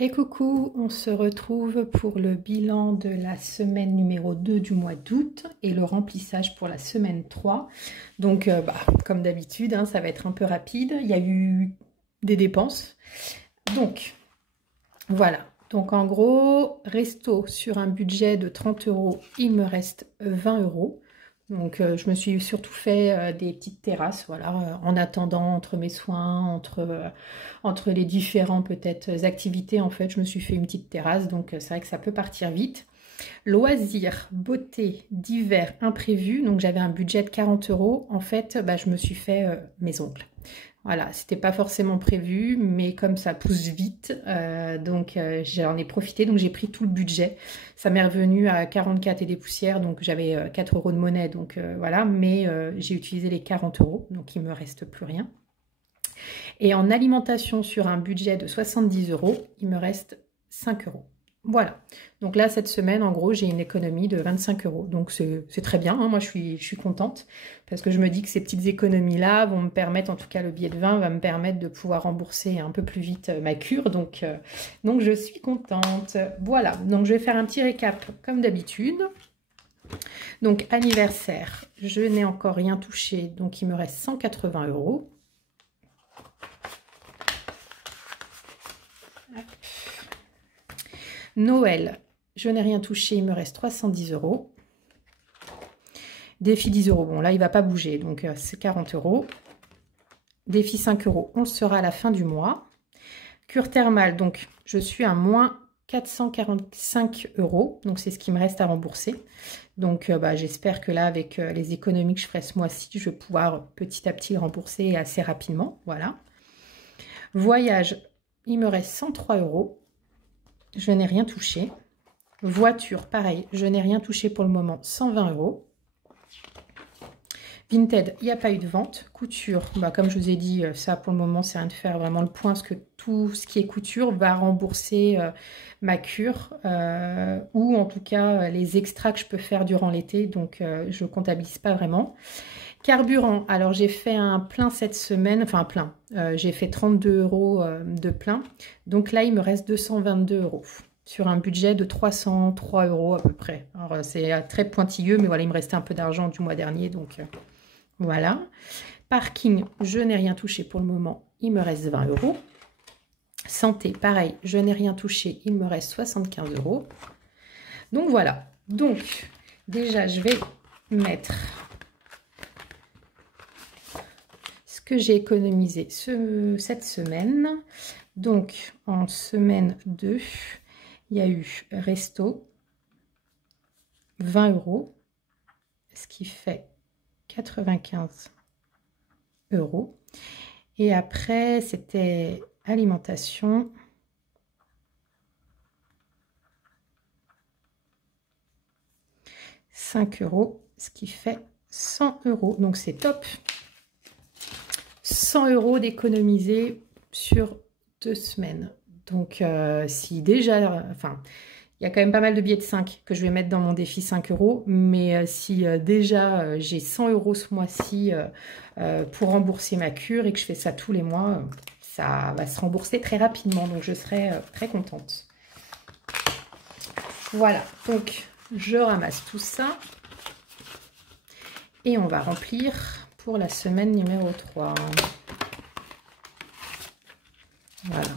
Hey coucou, on se retrouve pour le bilan de la semaine numéro 2 du mois d'août et le remplissage pour la semaine 3. Donc comme d'habitude, ça va être un peu rapide. Il y a eu des dépenses. Donc voilà. Donc en gros, resto sur un budget de 30 €, il me reste 20 €. Donc je me suis surtout fait des petites terrasses, voilà, en attendant entre mes soins, entre les différents peut-être activités, en fait, je me suis fait une petite terrasse, donc c'est vrai que ça peut partir vite. Loisirs, beauté, divers, imprévus, donc j'avais un budget de 40 €, en fait, je me suis fait mes ongles. Voilà, c'était pas forcément prévu, mais comme ça pousse vite, j'en ai profité, donc j'ai pris tout le budget. Ça m'est revenu à 44 et des poussières, donc j'avais 4 € de monnaie, donc voilà, mais j'ai utilisé les 40 €, donc il me reste plus rien. Et en alimentation sur un budget de 70 €, il me reste 5 €. Voilà, donc là cette semaine en gros j'ai une économie de 25 €, donc c'est très bien, moi je suis contente parce que je me dis que ces petites économies là vont me permettre, en tout cas le billet de 20 va me permettre de pouvoir rembourser un peu plus vite ma cure, donc je suis contente. Voilà, donc je vais faire un petit récap comme d'habitude. Donc anniversaire, je n'ai encore rien touché, donc il me reste 180 €. Noël, je n'ai rien touché, il me reste 310 €. Défi 10 €, bon là il ne va pas bouger, donc c'est 40 €. Défi 5 €, on le sera à la fin du mois. Cure thermale, donc je suis à moins 445 €, donc c'est ce qui me reste à rembourser. Donc j'espère que là avec les économies que je ferai ce mois-ci, je vais pouvoir petit à petit rembourser assez rapidement, voilà. Voyage, il me reste 103 €. Je n'ai rien touché. Voiture, pareil, je n'ai rien touché pour le moment, 120 €. Vinted, il n'y a pas eu de vente. Couture, comme je vous ai dit, ça pour le moment, c'est rien de faire vraiment le point, parce que tout ce qui est couture va rembourser ma cure, ou en tout cas les extras que je peux faire durant l'été, donc je ne comptabilise pas vraiment. Carburant, alors j'ai fait un plein cette semaine, enfin un plein, j'ai fait 32 € de plein, donc là il me reste 222 € sur un budget de 303 € à peu près. Alors c'est très pointilleux, mais voilà, il me restait un peu d'argent du mois dernier, donc voilà. Parking, je n'ai rien touché pour le moment, il me reste 20 €. Santé, pareil, je n'ai rien touché, il me reste 75 €. Donc voilà, donc déjà je vais mettre que j'ai économisé cette semaine. Donc en semaine 2, il y a eu resto 20 €, ce qui fait 95 €. Et après c'était alimentation, 5 €, ce qui fait 100 €. Donc c'est top. 100 € d'économiser sur 2 semaines. Donc, si déjà, enfin, il y a quand même pas mal de billets de 5 que je vais mettre dans mon défi 5 €. Mais si déjà j'ai 100 € ce mois-ci pour rembourser ma cure et que je fais ça tous les mois, ça va se rembourser très rapidement. Donc, je serai très contente. Voilà, donc je ramasse tout ça. Et on va remplir pour la semaine numéro 3. Voilà.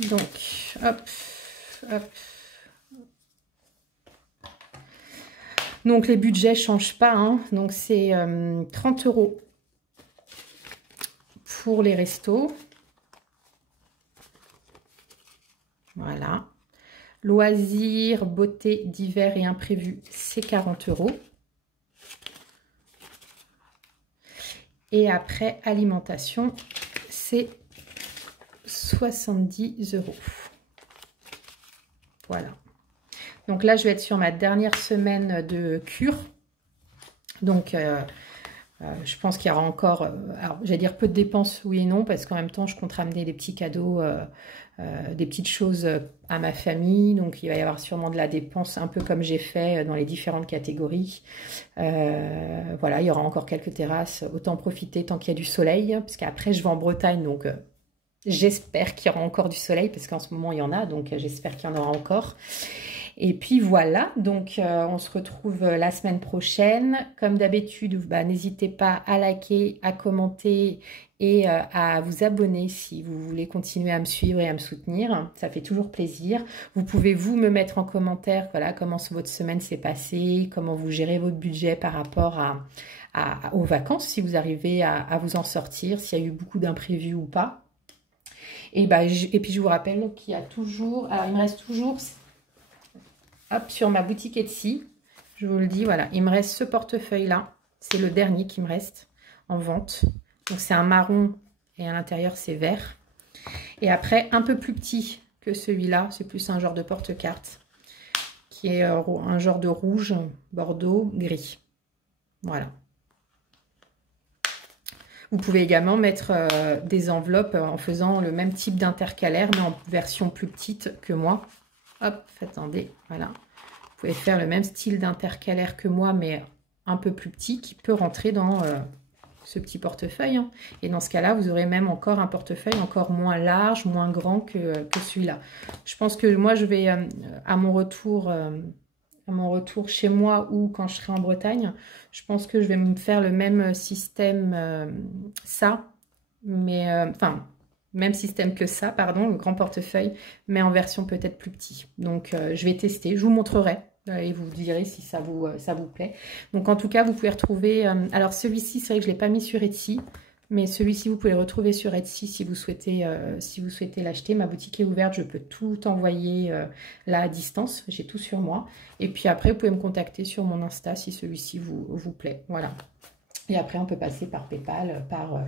Donc, hop, hop. Donc, les budgets ne changent pas. Donc, c'est 30 € pour les restos. Voilà. Loisirs, beauté, divers et imprévus, c'est 40 €. Et après, alimentation, c'est 70 €. Voilà. Donc là, je vais être sur ma dernière semaine de cure. Donc, Je pense qu'il y aura encore, alors j'allais dire peu de dépenses, oui et non, parce qu'en même temps, je compte ramener des petits cadeaux, des petites choses à ma famille. Donc, il va y avoir sûrement de la dépense, un peu comme j'ai fait dans les différentes catégories. Voilà, il y aura encore quelques terrasses. Autant profiter tant qu'il y a du soleil, parce qu'après, je vais en Bretagne, donc j'espère qu'il y aura encore du soleil, parce qu'en ce moment, il y en a, donc j'espère qu'il y en aura encore. Et puis voilà, donc on se retrouve la semaine prochaine. Comme d'habitude, bah, n'hésitez pas à liker, à commenter et à vous abonner si vous voulez continuer à me suivre et à me soutenir. Ça fait toujours plaisir. Vous pouvez vous me mettre en commentaire, voilà, comment votre semaine s'est passée, comment vous gérez votre budget par rapport aux vacances, si vous arrivez à vous en sortir, s'il y a eu beaucoup d'imprévus ou pas. Et puis je vous rappelle qu'il y a toujours, alors il me reste toujours... Hop, sur ma boutique Etsy, je vous le dis, voilà, il me reste ce portefeuille-là. C'est le dernier qui me reste en vente. Donc, c'est un marron et à l'intérieur, c'est vert. Et après, un peu plus petit que celui-là, c'est plus un genre de porte-carte qui est un genre de rouge, bordeaux, gris. Voilà. Vous pouvez également mettre des enveloppes en faisant le même type d'intercalaire, mais en version plus petite que moi. Hop, attendez, voilà. Vous pouvez faire le même style d'intercalaire que moi, mais un peu plus petit, qui peut rentrer dans ce petit portefeuille. Hein. Et dans ce cas-là, vous aurez même encore un portefeuille encore moins large, moins grand que celui-là. Je pense que moi, je vais, à mon retour chez moi ou quand je serai en Bretagne, je pense que je vais me faire le même système, mais enfin... Même système que ça, pardon, le grand portefeuille, mais en version peut-être plus petit. Donc, je vais tester, je vous montrerai et vous direz si ça vous plaît. Donc, en tout cas, vous pouvez retrouver... alors, celui-ci, c'est vrai que je ne l'ai pas mis sur Etsy, mais celui-ci, vous pouvez le retrouver sur Etsy si vous souhaitez l'acheter. Ma boutique est ouverte, je peux tout envoyer là à distance. J'ai tout sur moi. Et puis après, vous pouvez me contacter sur mon Insta si celui-ci vous plaît. Voilà. Et après, on peut passer par PayPal, par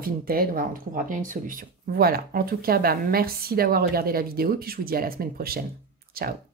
Vinted, voilà, on trouvera bien une solution. Voilà, en tout cas, bah, merci d'avoir regardé la vidéo et puis je vous dis à la semaine prochaine. Ciao!